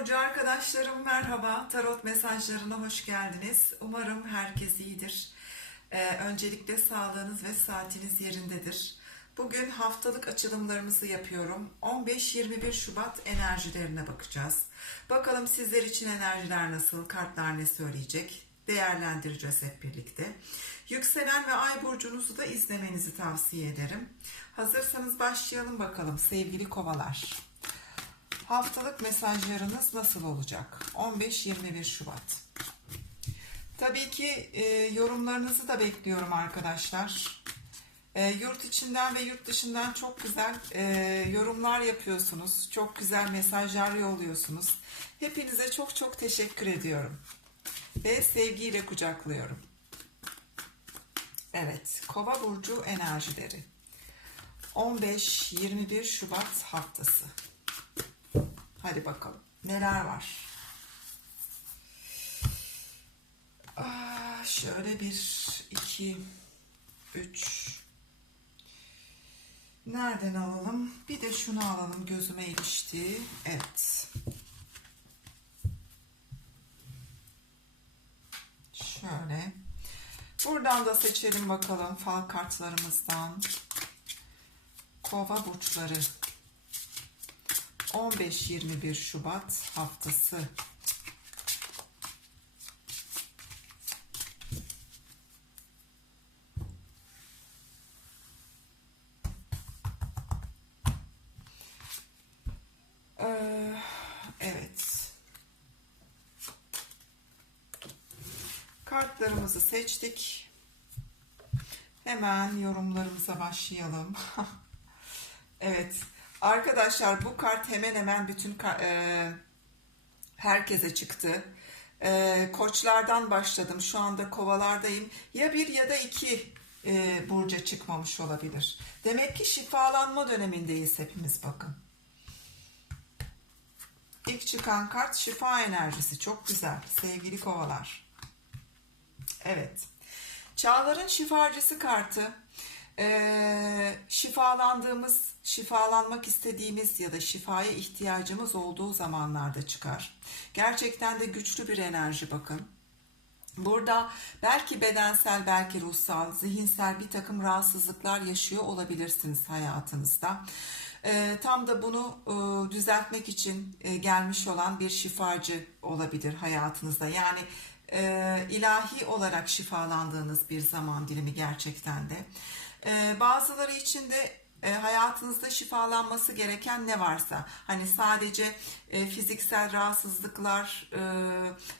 Burcu arkadaşlarım merhaba. Tarot mesajlarına hoş geldiniz. Umarım herkes iyidir. Ee, öncelikle sağlığınız ve saatiniz yerindedir. Bugün haftalık açılımlarımızı yapıyorum. 15-21 Şubat enerjilerine bakacağız. Bakalım sizler için enerjiler nasıl, kartlar ne söyleyecek? Değerlendireceğiz hep birlikte. Yükselen ve ay burcunuzu da izlemenizi tavsiye ederim. Hazırsanız başlayalım bakalım sevgili kovalar. Haftalık mesajlarınız nasıl olacak? 15-21 Şubat. Tabii ki e, yorumlarınızı da bekliyorum arkadaşlar. E, yurt içinden ve yurt dışından çok güzel e, yorumlar yapıyorsunuz. Çok güzel mesajlar yolluyorsunuz. Hepinize çok çok teşekkür ediyorum. Ve sevgiyle kucaklıyorum. Evet, Kova burcu enerjileri. 15-21 Şubat haftası. Hadi bakalım. Neler var? Aa, şöyle bir, iki, üç. Nereden alalım? Bir de şunu alalım. Gözüme ilişti. Evet. Şöyle. Buradan da seçelim bakalım fal kartlarımızdan. Kova burçları. 15-21 Şubat haftası. Ee. Kartlarımızı seçtik. Hemen yorumlarımıza başlayalım. evet. Arkadaşlar bu kart hemen hemen bütün e, herkese çıktı. E, koçlardan başladım. Şu anda kovalardayım. Ya bir ya da iki e, burca çıkmamış olabilir. Demek ki şifalanma dönemindeyiz hepimiz bakın. İlk çıkan kart şifa enerjisi. Çok güzel sevgili kovalar. Evet. Çağların şifacısı kartı e, şifalandığımız, şifalanmak istediğimiz ya da şifaya ihtiyacımız olduğu zamanlarda çıkar. Gerçekten de güçlü bir enerji bakın. Burada belki bedensel, belki ruhsal, zihinsel bir takım rahatsızlıklar yaşıyor olabilirsiniz hayatınızda. E, tam da bunu e, düzeltmek için e, gelmiş olan bir şifacı olabilir hayatınızda. Yani e, ilahi olarak şifalandığınız bir zaman dilimi gerçekten de. E, bazıları için de e, hayatınızda şifalanması gereken ne varsa hani sadece e, fiziksel rahatsızlıklar e,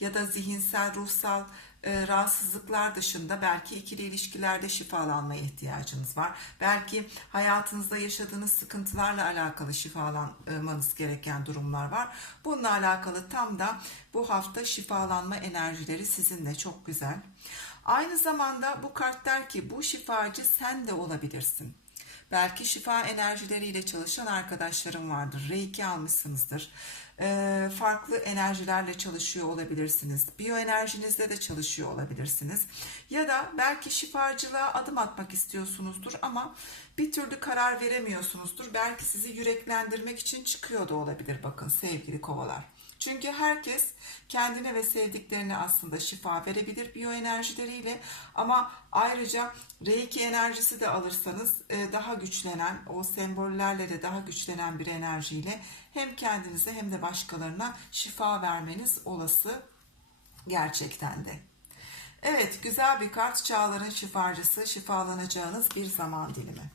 ya da zihinsel ruhsal e, rahatsızlıklar dışında belki ikili ilişkilerde şifalanmaya ihtiyacınız var. Belki hayatınızda yaşadığınız sıkıntılarla alakalı şifalanmanız gereken durumlar var. Bununla alakalı tam da bu hafta şifalanma enerjileri sizinle çok güzel. Aynı zamanda bu kart der ki bu şifacı sen de olabilirsin. Belki şifa enerjileriyle çalışan arkadaşlarım vardır. Reiki almışsınızdır. Ee, farklı enerjilerle çalışıyor olabilirsiniz. Biyoenerjinizle de çalışıyor olabilirsiniz. Ya da belki şifacılığa adım atmak istiyorsunuzdur ama bir türlü karar veremiyorsunuzdur. Belki sizi yüreklendirmek için çıkıyor da olabilir bakın sevgili kovalar. Çünkü herkes kendine ve sevdiklerine aslında şifa verebilir biyoenerjileriyle ama ayrıca Reiki enerjisi de alırsanız e, daha güçlenen, o sembollerle de daha güçlenen bir enerjiyle hem kendinize hem de başkalarına şifa vermeniz olası gerçekten de. Evet, güzel bir kart çağların şifacısı, şifalanacağınız bir zaman dilimi.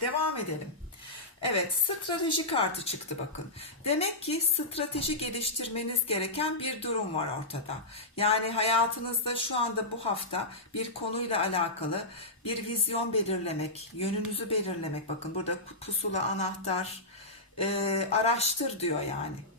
Devam edelim. Evet, strateji kartı çıktı bakın. Demek ki strateji geliştirmeniz gereken bir durum var ortada. Yani hayatınızda şu anda bu hafta bir konuyla alakalı bir vizyon belirlemek, yönünüzü belirlemek. Bakın burada pusula, anahtar, e, araştır diyor yani.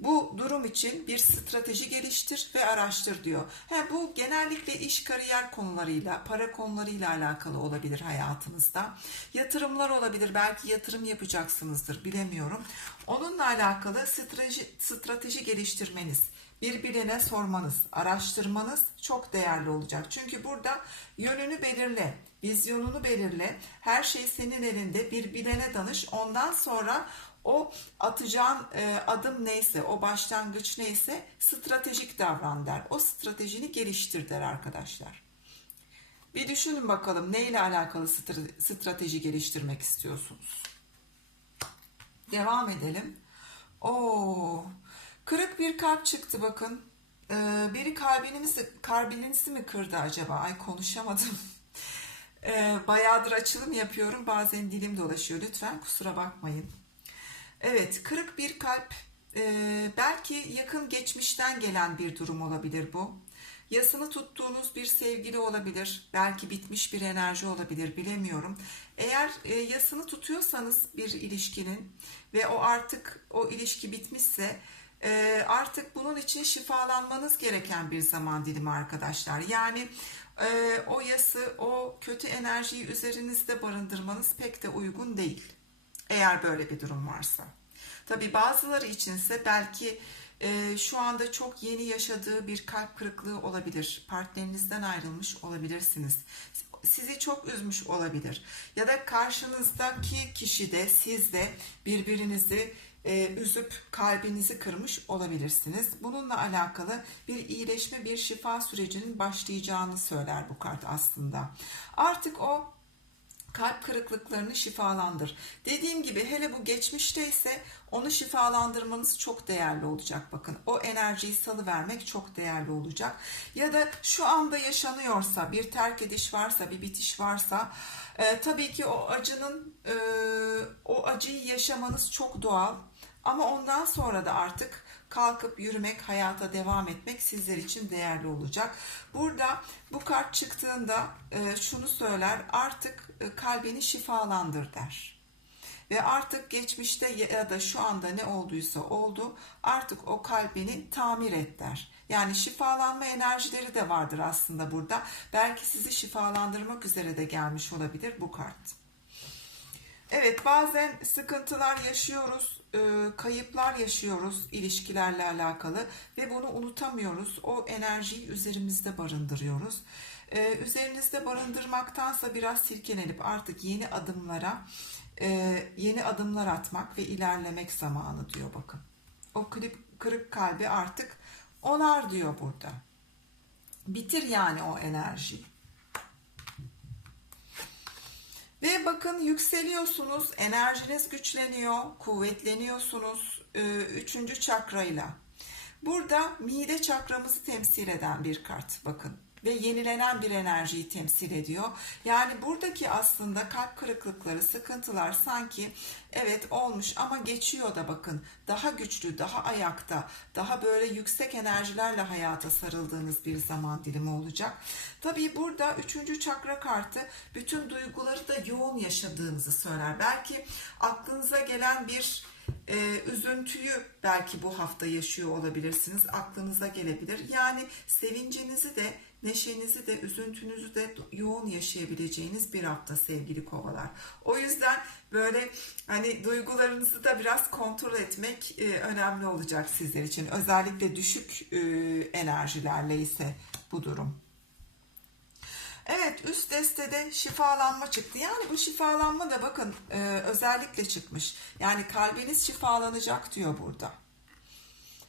Bu durum için bir strateji geliştir ve araştır diyor. He, bu genellikle iş kariyer konularıyla, para konularıyla alakalı olabilir hayatınızda. Yatırımlar olabilir, belki yatırım yapacaksınızdır, bilemiyorum. Onunla alakalı strateji, strateji geliştirmeniz, bir bilene sormanız, araştırmanız çok değerli olacak. Çünkü burada yönünü belirle, vizyonunu belirle. Her şey senin elinde. Bir bilene danış. Ondan sonra o atacağın e, adım neyse, o başlangıç neyse stratejik davran der. O stratejini geliştir der arkadaşlar. Bir düşünün bakalım neyle alakalı stra- strateji geliştirmek istiyorsunuz. Devam edelim. Oo, kırık bir kalp çıktı bakın. Ee, biri kalbinizi, kalbinizi mi kırdı acaba? Ay konuşamadım. Ee, bayağıdır açılım yapıyorum. Bazen dilim dolaşıyor. Lütfen kusura bakmayın. Evet, kırık bir kalp. Ee, belki yakın geçmişten gelen bir durum olabilir bu. Yasını tuttuğunuz bir sevgili olabilir. Belki bitmiş bir enerji olabilir. Bilemiyorum. Eğer e, yasını tutuyorsanız bir ilişkinin ve o artık o ilişki bitmişse e, artık bunun için şifalanmanız gereken bir zaman dilimi arkadaşlar. Yani e, o yası, o kötü enerjiyi üzerinizde barındırmanız pek de uygun değil. Eğer böyle bir durum varsa. Tabi bazıları içinse belki e, şu anda çok yeni yaşadığı bir kalp kırıklığı olabilir. Partnerinizden ayrılmış olabilirsiniz. Sizi çok üzmüş olabilir. Ya da karşınızdaki kişi de siz de birbirinizi e, üzüp kalbinizi kırmış olabilirsiniz. Bununla alakalı bir iyileşme, bir şifa sürecinin başlayacağını söyler bu kart aslında. Artık o kalp kırıklıklarını şifalandır. Dediğim gibi hele bu geçmişte ise onu şifalandırmanız çok değerli olacak bakın. O enerjiyi salı vermek çok değerli olacak. Ya da şu anda yaşanıyorsa bir terk ediş varsa bir bitiş varsa e, tabii ki o acının e, o acıyı yaşamanız çok doğal. Ama ondan sonra da artık kalkıp yürümek, hayata devam etmek sizler için değerli olacak. Burada bu kart çıktığında e, şunu söyler, artık e, kalbini şifalandır der. Ve artık geçmişte ya da şu anda ne olduysa oldu, artık o kalbini tamir et der. Yani şifalanma enerjileri de vardır aslında burada. Belki sizi şifalandırmak üzere de gelmiş olabilir bu kart. Evet bazen sıkıntılar yaşıyoruz, e, kayıplar yaşıyoruz ilişkilerle alakalı ve bunu unutamıyoruz. O enerjiyi üzerimizde barındırıyoruz. E, üzerinizde barındırmaktansa biraz silkelenip artık yeni adımlara, e, yeni adımlar atmak ve ilerlemek zamanı diyor bakın. O klip, kırık kalbi artık onar diyor burada. Bitir yani o enerjiyi. Ve bakın yükseliyorsunuz, enerjiniz güçleniyor, kuvvetleniyorsunuz. e, Üçüncü çakrayla. Burada mide çakramızı temsil eden bir kart bakın ve yenilenen bir enerjiyi temsil ediyor. Yani buradaki aslında kalp kırıklıkları, sıkıntılar sanki evet olmuş ama geçiyor da bakın. Daha güçlü, daha ayakta, daha böyle yüksek enerjilerle hayata sarıldığınız bir zaman dilimi olacak. Tabii burada üçüncü çakra kartı bütün duyguları da yoğun yaşadığınızı söyler. Belki aklınıza gelen bir e, üzüntüyü belki bu hafta yaşıyor olabilirsiniz. Aklınıza gelebilir. Yani sevincinizi de neşenizi de üzüntünüzü de yoğun yaşayabileceğiniz bir hafta sevgili kovalar. O yüzden böyle hani duygularınızı da biraz kontrol etmek e, önemli olacak sizler için. Özellikle düşük e, enerjilerle ise bu durum. Evet üst destede şifalanma çıktı. Yani bu şifalanma da bakın e, özellikle çıkmış. Yani kalbiniz şifalanacak diyor burada.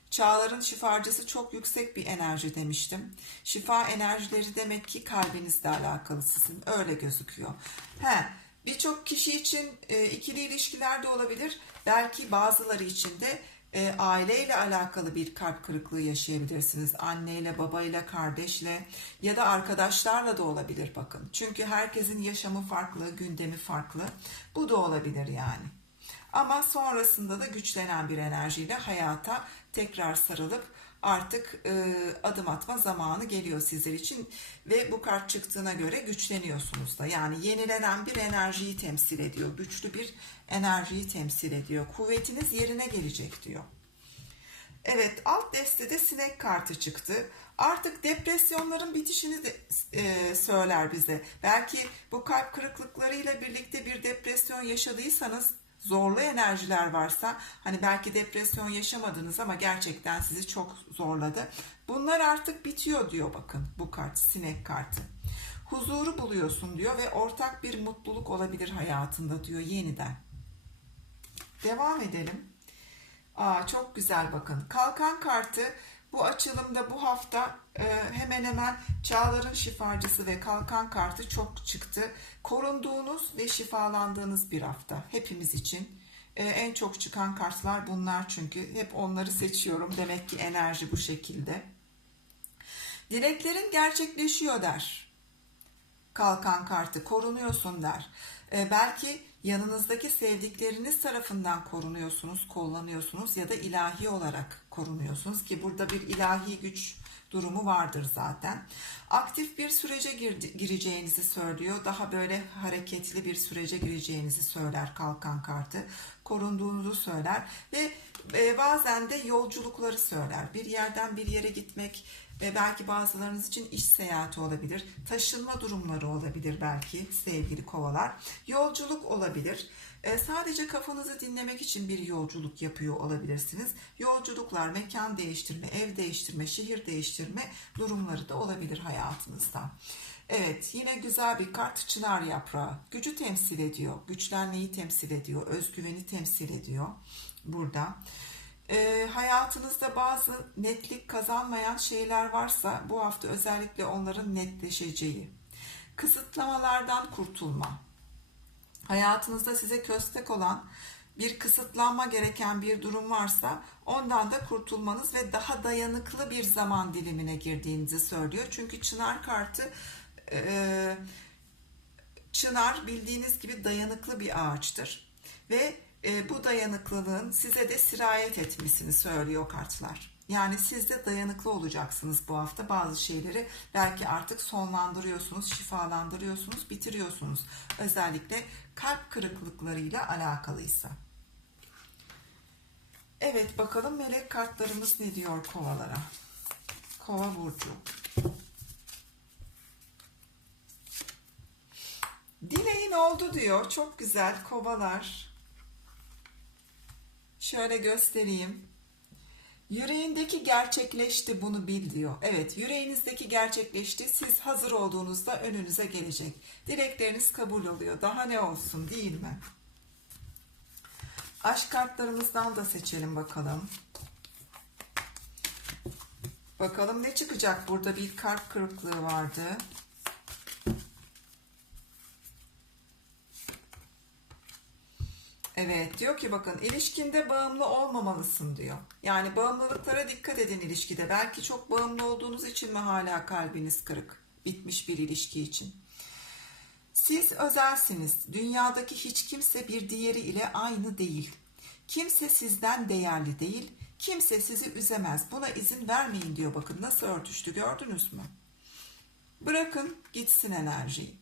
Çağların şifacısı çok yüksek bir enerji demiştim. Şifa enerjileri demek ki kalbinizle alakalı sizin. Öyle gözüküyor. He, Birçok kişi için e, ikili ilişkilerde olabilir. Belki bazıları için de e, aileyle alakalı bir kalp kırıklığı yaşayabilirsiniz. Anneyle, babayla, kardeşle ya da arkadaşlarla da olabilir bakın. Çünkü herkesin yaşamı farklı, gündemi farklı. Bu da olabilir yani. Ama sonrasında da güçlenen bir enerjiyle hayata tekrar sarılıp artık e, adım atma zamanı geliyor sizler için. Ve bu kart çıktığına göre güçleniyorsunuz da. Yani yenilenen bir enerjiyi temsil ediyor. Güçlü bir enerjiyi temsil ediyor. Kuvvetiniz yerine gelecek diyor. Evet alt destede sinek kartı çıktı. Artık depresyonların bitişini de e, söyler bize. Belki bu kalp kırıklıklarıyla birlikte bir depresyon yaşadıysanız zorlu enerjiler varsa hani belki depresyon yaşamadınız ama gerçekten sizi çok zorladı. Bunlar artık bitiyor diyor bakın bu kart sinek kartı. Huzuru buluyorsun diyor ve ortak bir mutluluk olabilir hayatında diyor yeniden. Devam edelim. Aa, çok güzel bakın. Kalkan kartı bu açılımda bu hafta e, hemen hemen Çağlar'ın şifacısı ve kalkan kartı çok çıktı. Korunduğunuz ve şifalandığınız bir hafta hepimiz için. E, en çok çıkan kartlar bunlar çünkü. Hep onları seçiyorum. Demek ki enerji bu şekilde. Dileklerin gerçekleşiyor der. Kalkan kartı korunuyorsun der. E, belki yanınızdaki sevdikleriniz tarafından korunuyorsunuz, kullanıyorsunuz ya da ilahi olarak korunuyorsunuz ki burada bir ilahi güç durumu vardır zaten. Aktif bir sürece gireceğinizi söylüyor. Daha böyle hareketli bir sürece gireceğinizi söyler kalkan kartı. Korunduğunuzu söyler ve e, bazen de yolculukları söyler. Bir yerden bir yere gitmek ve belki bazılarınız için iş seyahati olabilir. Taşınma durumları olabilir belki sevgili kovalar. Yolculuk olabilir. E, sadece kafanızı dinlemek için bir yolculuk yapıyor olabilirsiniz. Yolculuklar, mekan değiştirme, ev değiştirme, şehir değiştirme durumları da olabilir hayatınızda. Evet yine güzel bir kart çınar yaprağı. Gücü temsil ediyor, güçlenmeyi temsil ediyor, özgüveni temsil ediyor burada. E, hayatınızda bazı netlik kazanmayan şeyler varsa bu hafta özellikle onların netleşeceği. Kısıtlamalardan kurtulma. Hayatınızda size köstek olan bir kısıtlanma gereken bir durum varsa ondan da kurtulmanız ve daha dayanıklı bir zaman dilimine girdiğinizi söylüyor. Çünkü çınar kartı e, çınar bildiğiniz gibi dayanıklı bir ağaçtır ve e, bu dayanıklılığın size de sirayet etmesini söylüyor kartlar. Yani siz de dayanıklı olacaksınız bu hafta. Bazı şeyleri belki artık sonlandırıyorsunuz, şifalandırıyorsunuz, bitiriyorsunuz. Özellikle kalp kırıklıklarıyla alakalıysa. Evet bakalım melek kartlarımız ne diyor kovalara. Kova burcu. Dileğin oldu diyor. Çok güzel kovalar. Şöyle göstereyim. Yüreğindeki gerçekleşti bunu bil diyor. Evet yüreğinizdeki gerçekleşti. Siz hazır olduğunuzda önünüze gelecek. Dilekleriniz kabul oluyor. Daha ne olsun değil mi? Aşk kartlarımızdan da seçelim bakalım. Bakalım ne çıkacak? Burada bir kalp kırıklığı vardı. Evet diyor ki bakın ilişkinde bağımlı olmamalısın diyor. Yani bağımlılıklara dikkat edin ilişkide. Belki çok bağımlı olduğunuz için mi hala kalbiniz kırık? Bitmiş bir ilişki için. Siz özelsiniz. Dünyadaki hiç kimse bir diğeri ile aynı değil. Kimse sizden değerli değil. Kimse sizi üzemez. Buna izin vermeyin diyor. Bakın nasıl örtüştü gördünüz mü? Bırakın gitsin enerjiyi.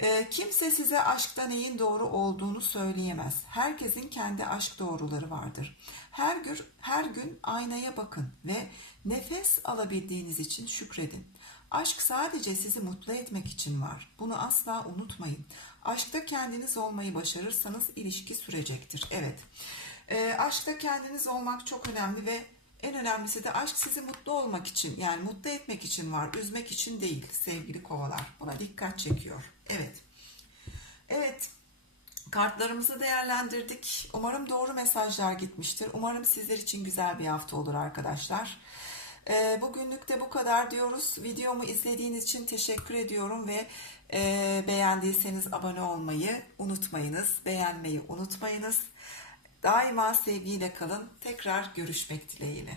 E, kimse size aşkta neyin doğru olduğunu söyleyemez. Herkesin kendi aşk doğruları vardır. Her gün, her gün aynaya bakın ve nefes alabildiğiniz için şükredin. Aşk sadece sizi mutlu etmek için var. Bunu asla unutmayın. Aşkta kendiniz olmayı başarırsanız ilişki sürecektir. Evet. E, aşkta kendiniz olmak çok önemli ve en önemlisi de aşk sizi mutlu olmak için yani mutlu etmek için var, üzmek için değil sevgili kovalar. Buna dikkat çekiyor. Evet. Evet. Kartlarımızı değerlendirdik. Umarım doğru mesajlar gitmiştir. Umarım sizler için güzel bir hafta olur arkadaşlar. Ee, bugünlük de bu kadar diyoruz. Videomu izlediğiniz için teşekkür ediyorum ve e, beğendiyseniz abone olmayı unutmayınız. Beğenmeyi unutmayınız. Daima sevgiyle kalın. Tekrar görüşmek dileğiyle.